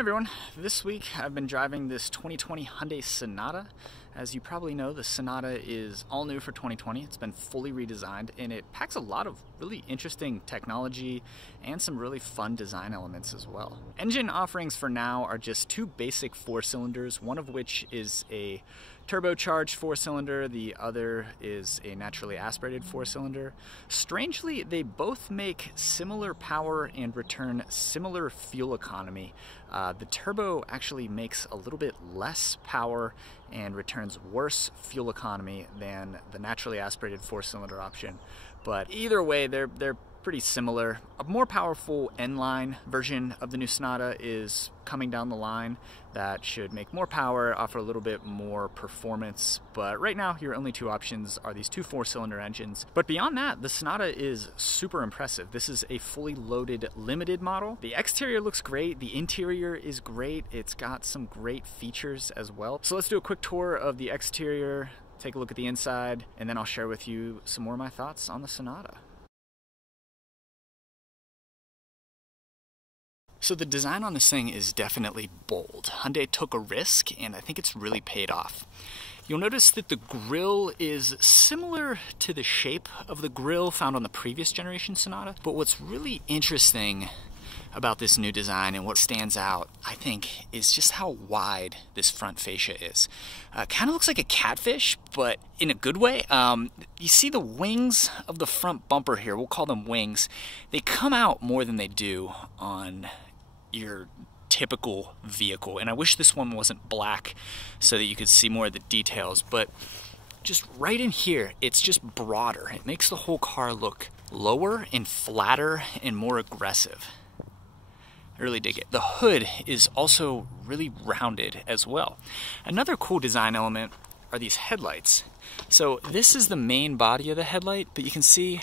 Everyone, this week I've been driving this 2020 Hyundai Sonata. As you probably know, the Sonata is all new for 2020. It's been fully redesigned and it packs a lot of really interesting technology and some really fun design elements as well. Engine offerings for now are just two basic 4-cylinders, one of which is a turbocharged 4-cylinder, the other is a naturally aspirated 4-cylinder. Strangely, they both make similar power and return similar fuel economy. The turbo actually makes a little bit less power and returns worse fuel economy than the naturally aspirated 4-cylinder option. But either way, they're pretty similar. A more powerful N-line version of the new Sonata is coming down the line that should make more power, offer a little bit more performance, but right now your only two options are these two 4-cylinder engines. But beyond that, the Sonata is super impressive. This is a fully loaded limited model. The exterior looks great, the interior is great, it's got some great features as well. So let's do a quick tour of the exterior, take a look at the inside, and then I'll share with you some more of my thoughts on the Sonata. So the design on this thing is definitely bold. Hyundai took a risk and I think it's really paid off. You'll notice that the grille is similar to the shape of the grille found on the previous generation Sonata, but what's really interesting about this new design and what stands out, I think, is just how wide this front fascia is. Kind of looks like a catfish, but in a good way. You see the wings of the front bumper here, we'll call them wings, they come out more than they do on your typical vehicle. And I wish this one wasn't black so that you could see more of the details, but just right in here, it's just broader. It makes the whole car look lower and flatter and more aggressive. I really dig it. The hood is also really rounded as well. Another cool design element are these headlights. So this is the main body of the headlight, but you can see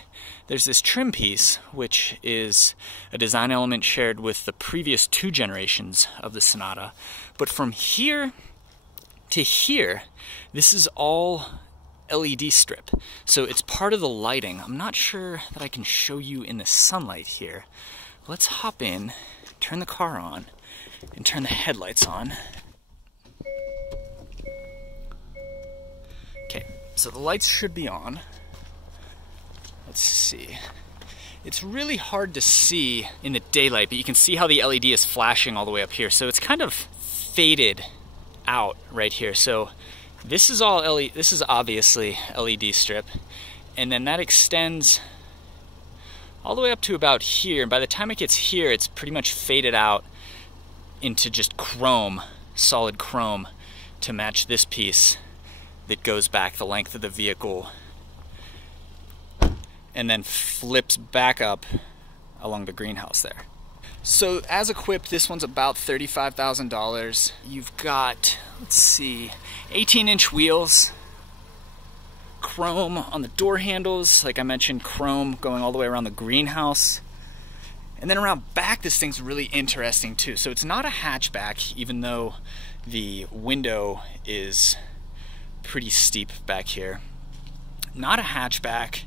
there's this trim piece, which is a design element shared with the previous two generations of the Sonata. But from here to here, this is all LED strip. So it's part of the lighting. I'm not sure that I can show you in the sunlight here. Let's hop in, turn the car on, and turn the headlights on. Okay, so the lights should be on. Let's see. It's really hard to see in the daylight, but you can see how the LED is flashing all the way up here. So it's kind of faded out right here. So this is all LED, this is obviously LED strip, and then that extends all the way up to about here. And by the time it gets here, it's pretty much faded out into just chrome, solid chrome, to match this piece that goes back the length of the vehicle and then flips back up along the greenhouse there. So as equipped, this one's about $35,000. You've got, let's see, 18-inch wheels, chrome on the door handles, like I mentioned, chrome going all the way around the greenhouse. And then around back, this thing's really interesting too. So it's not a hatchback, even though the window is pretty steep back here. Not a hatchback,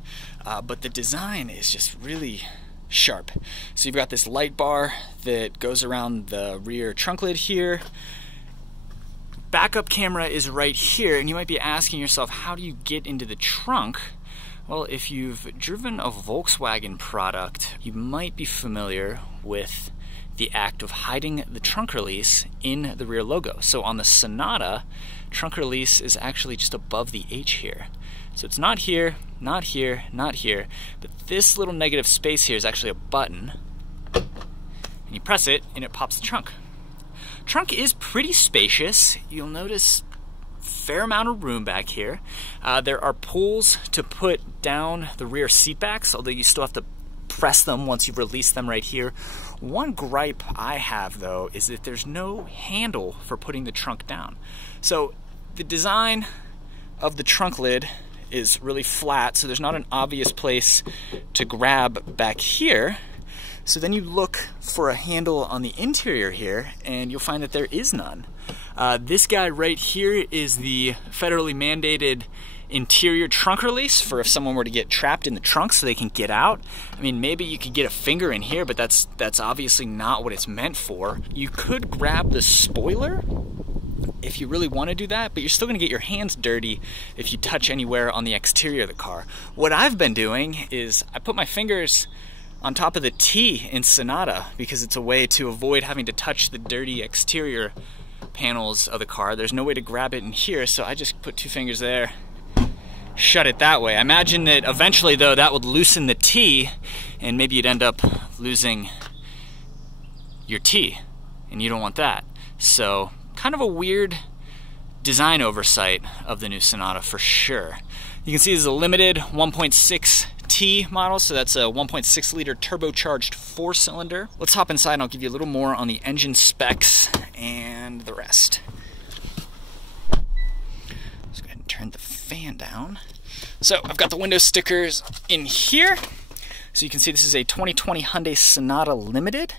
but the design is just really sharp. So you've got this light bar that goes around the rear trunk lid here. Backup camera is right here, and you might be asking yourself, how do you get into the trunk? Well, if you've driven a Volkswagen product, you might be familiar with the act of hiding the trunk release in the rear logo. So on the Sonata, trunk release is actually just above the H here. So it's not here, not here, not here, but this little negative space here is actually a button, and you press it and it pops the trunk. Trunk is pretty spacious. You'll notice a fair amount of room back here. There are pulls to put down the rear seat backs, although you still have to press them once you've released them right here. One gripe I have though is that there's no handle for putting the trunk down. So the design of the trunk lid is really flat, so there's not an obvious place to grab back here. So then you look for a handle on the interior here and you'll find that there is none. This guy right here is the federally mandated interior trunk release for if someone were to get trapped in the trunk so they can get out. I mean, maybe you could get a finger in here, but that's obviously not what it's meant for. You could grab the spoiler if you really want to do that, but you're still going to get your hands dirty if you touch anywhere on the exterior of the car. What I've been doing is I put my fingers on top of the T in Sonata because it's a way to avoid having to touch the dirty exterior panels of the car. There's no way to grab it in here, so I just put 2 fingers there, shut it that way. I imagine that eventually, though, that would loosen the T, and maybe you'd end up losing your T, and you don't want that. So, kind of a weird design oversight of the new Sonata for sure. You can see this is a limited 1.6 T model, so that's a 1.6 liter turbocharged 4-cylinder. Let's hop inside and I'll give you a little more on the engine specs and the rest. Let's go ahead and turn the fan down. So I've got the window stickers in here. So you can see this is a 2020 Hyundai Sonata Limited.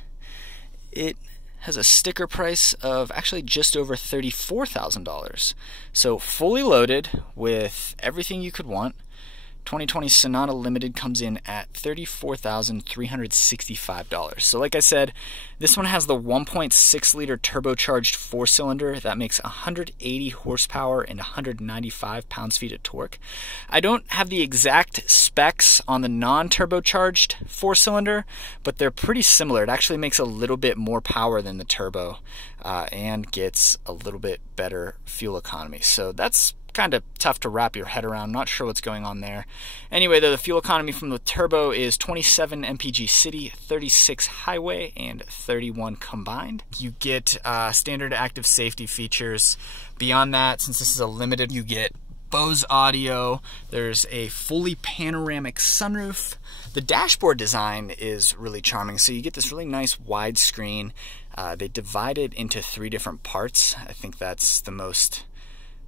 It has a sticker price of actually just over $34,000. So fully loaded with everything you could want. 2020 Sonata Limited comes in at $34,365. So like I said, this one has the 1.6 liter turbocharged 4-cylinder that makes 180 horsepower and 195 pounds-feet of torque. I don't have the exact specs on the non-turbocharged 4-cylinder, but they're pretty similar. It actually makes a little bit more power than the turbo and gets a little bit better fuel economy. So that's kind of tough to wrap your head around. Not sure what's going on there. Anyway, though, the fuel economy from the turbo is 27 mpg city, 36 highway, and 31 combined. You get standard active safety features. Beyond that, since this is a limited, you get Bose audio. There's a fully panoramic sunroof. The dashboard design is really charming. So you get this really nice wide screen. They divide it into 3 different parts. I think that's the most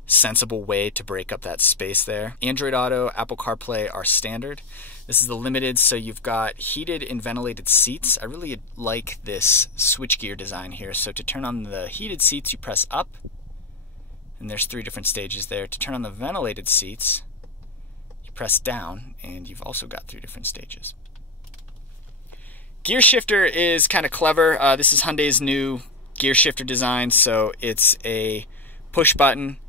sensible way to break up that space there. Android Auto, Apple CarPlay are standard. This is the limited, so you've got heated and ventilated seats. I really like this switchgear design here. So to turn on the heated seats, you press up, and there's 3 different stages there. To turn on the ventilated seats, you press down, and you've also got 3 different stages. Gear shifter is kind of clever. This is Hyundai's new gear shifter design, so it's a push button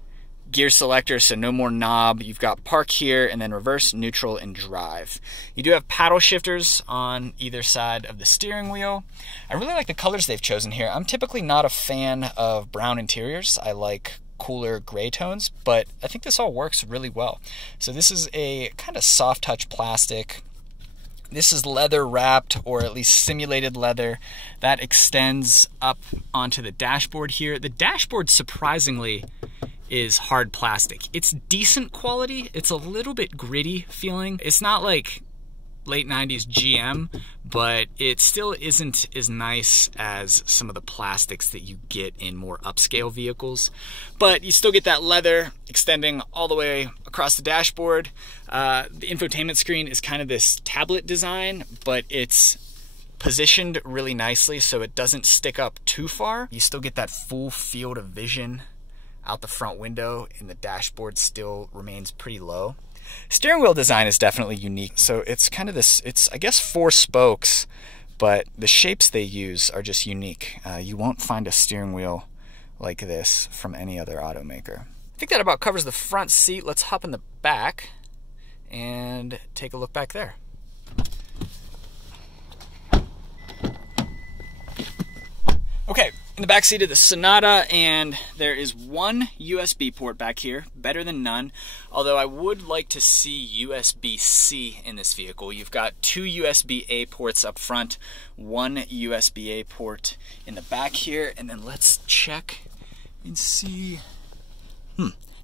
gear selector, so no more knob. You've got park here, and then reverse, neutral, and drive. You do have paddle shifters on either side of the steering wheel. I really like the colors they've chosen here. I'm typically not a fan of brown interiors. I like cooler gray tones, but I think this all works really well. So this is a kind of soft touch plastic. This is leather wrapped, or at least simulated leather, that extends up onto the dashboard here. The dashboard, surprisingly, is hard plastic. It's decent quality. It's a little bit gritty feeling. It's not like late 90s GM, but it still isn't as nice as some of the plastics that you get in more upscale vehicles. But you still get that leather extending all the way across the dashboard. The infotainment screen is kind of this tablet design, but it's positioned really nicely so it doesn't stick up too far. You still get that full field of vision out the front window, and the dashboard still remains pretty low. Steering wheel design is definitely unique. So it's kind of this, it's I guess 4 spokes, but the shapes they use are just unique. You won't find a steering wheel like this from any other automaker. I think that about covers the front seat. Let's hop in the back and take a look back there. Okay, in the back seat of the Sonata, and there is 1 USB port back here, better than none, although I would like to see USB-C in this vehicle. You've got 2 USB-A ports up front, 1 USB-A port in the back here, and then let's check and see.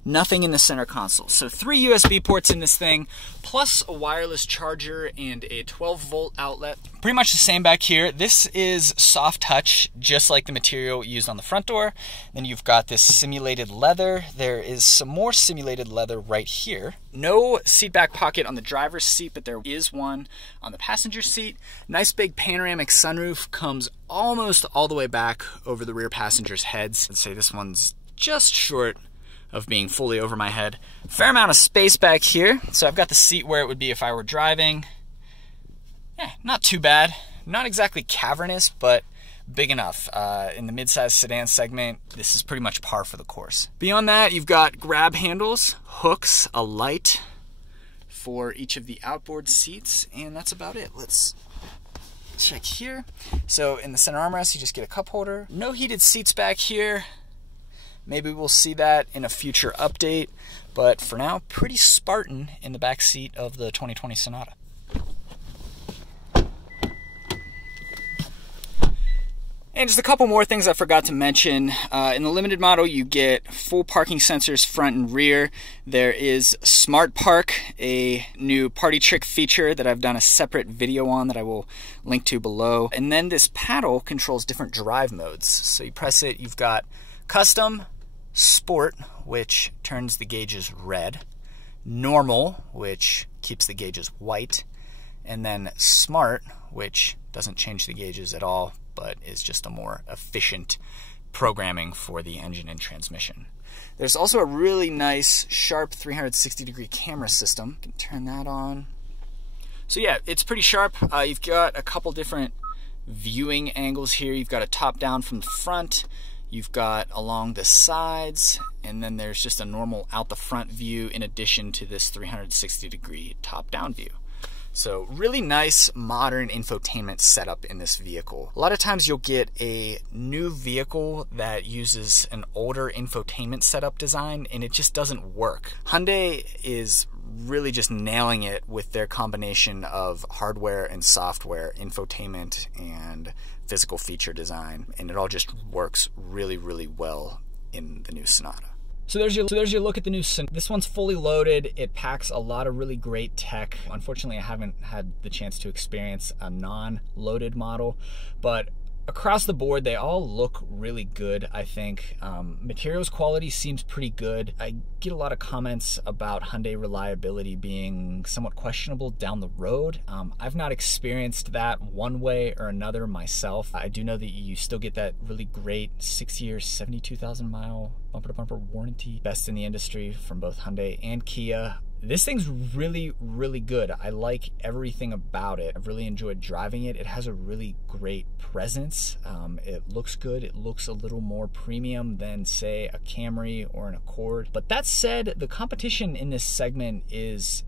Nothing in the center console. So 3 USB ports in this thing, plus a wireless charger and a 12-volt outlet. Pretty much the same back here. This is soft touch, just like the material used on the front door. Then you've got this simulated leather. There is some more simulated leather right here. No seat back pocket on the driver's seat, but there is one on the passenger seat. Nice big panoramic sunroof, comes almost all the way back over the rear passengers' heads. I'd say this one's just short of being fully over my head. Fair amount of space back here. So I've got the seat where it would be if I were driving. Yeah, not too bad. Not exactly cavernous, but big enough. In the midsize sedan segment, this is pretty much par for the course. Beyond that, you've got grab handles, hooks, a light for each of the outboard seats, and that's about it. Let's check here. So in the center armrest, you just get a cup holder. No heated seats back here. Maybe we'll see that in a future update, but for now, pretty Spartan in the back seat of the 2020 Sonata. And just a couple more things I forgot to mention. In the limited model, you get full parking sensors front and rear. There is Smart Park, a new party trick feature that I've done a separate video on that I will link to below. And then this paddle controls different drive modes. So you press it, you've got Custom, Sport, which turns the gauges red, Normal, which keeps the gauges white, and then Smart, which doesn't change the gauges at all, but is just a more efficient programming for the engine and transmission. There's also a really nice, sharp 360-degree camera system. You can turn that on. So yeah, it's pretty sharp. You've got a couple different viewing angles here. You've got a top-down from the front, you've got along the sides, and then there's just a normal out-the-front view in addition to this 360-degree top-down view. So really nice modern infotainment setup in this vehicle. A lot of times you'll get a new vehicle that uses an older infotainment setup design and it just doesn't work. Hyundai is really just nailing it with their combination of hardware and software, infotainment and physical feature design, and it all just works really, really well in the new Sonata. So there's your look at the new Sonata. This one's fully loaded. It packs a lot of really great tech. Unfortunately, I haven't had the chance to experience a non-loaded model, but across the board, they all look really good, I think. Materials quality seems pretty good. I get a lot of comments about Hyundai reliability being somewhat questionable down the road. I've not experienced that one way or another myself. I do know that you still get that really great 6-year, 72,000 mile bumper-to-bumper warranty. Best in the industry from both Hyundai and Kia. This thing's really, really good. I like everything about it. I've really enjoyed driving it. It has a really great presence. It looks good. It looks a little more premium than, say, a Camry or an Accord. But that said, the competition in this segment is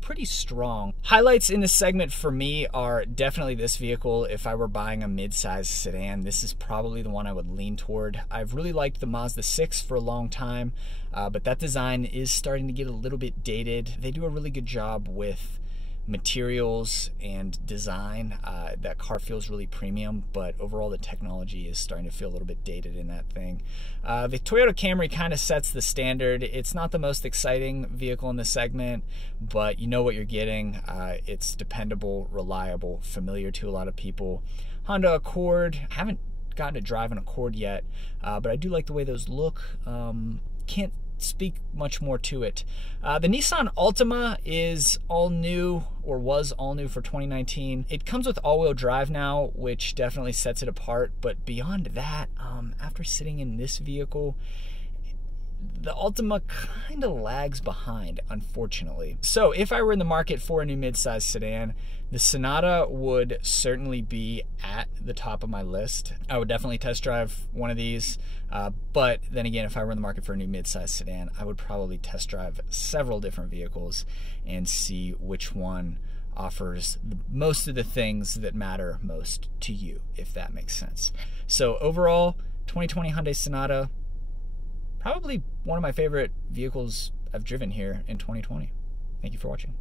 pretty strong. Highlights in this segment for me are definitely this vehicle. If I were buying a mid-size sedan, this is probably the one I would lean toward. I've really liked the Mazda 6 for a long time, but that design is starting to get a little bit dated. They do a really good job with materials and design. That car feels really premium, but overall the technology is starting to feel a little bit dated in that thing. The Toyota Camry kind of sets the standard. It's not the most exciting vehicle in the segment, but you know what you're getting. It's dependable, reliable, familiar to a lot of people. Honda Accord, I haven't gotten to drive an Accord yet, but I do like the way those look. Can't speak much more to it. The Nissan Altima is all new, or was all new for 2019. It comes with all-wheel drive now, which definitely sets it apart, but beyond that, after sitting in this vehicle, the Altima kind of lags behind, unfortunately. So if I were in the market for a new midsize sedan, the Sonata would certainly be at the top of my list. I would definitely test drive one of these, but then again, if I were in the market for a new midsize sedan, I would probably test drive several different vehicles and see which one offers most of the things that matter most to you, if that makes sense. So overall, 2020 Hyundai Sonata, probably one of my favorite vehicles I've driven here in 2020. Thank you for watching.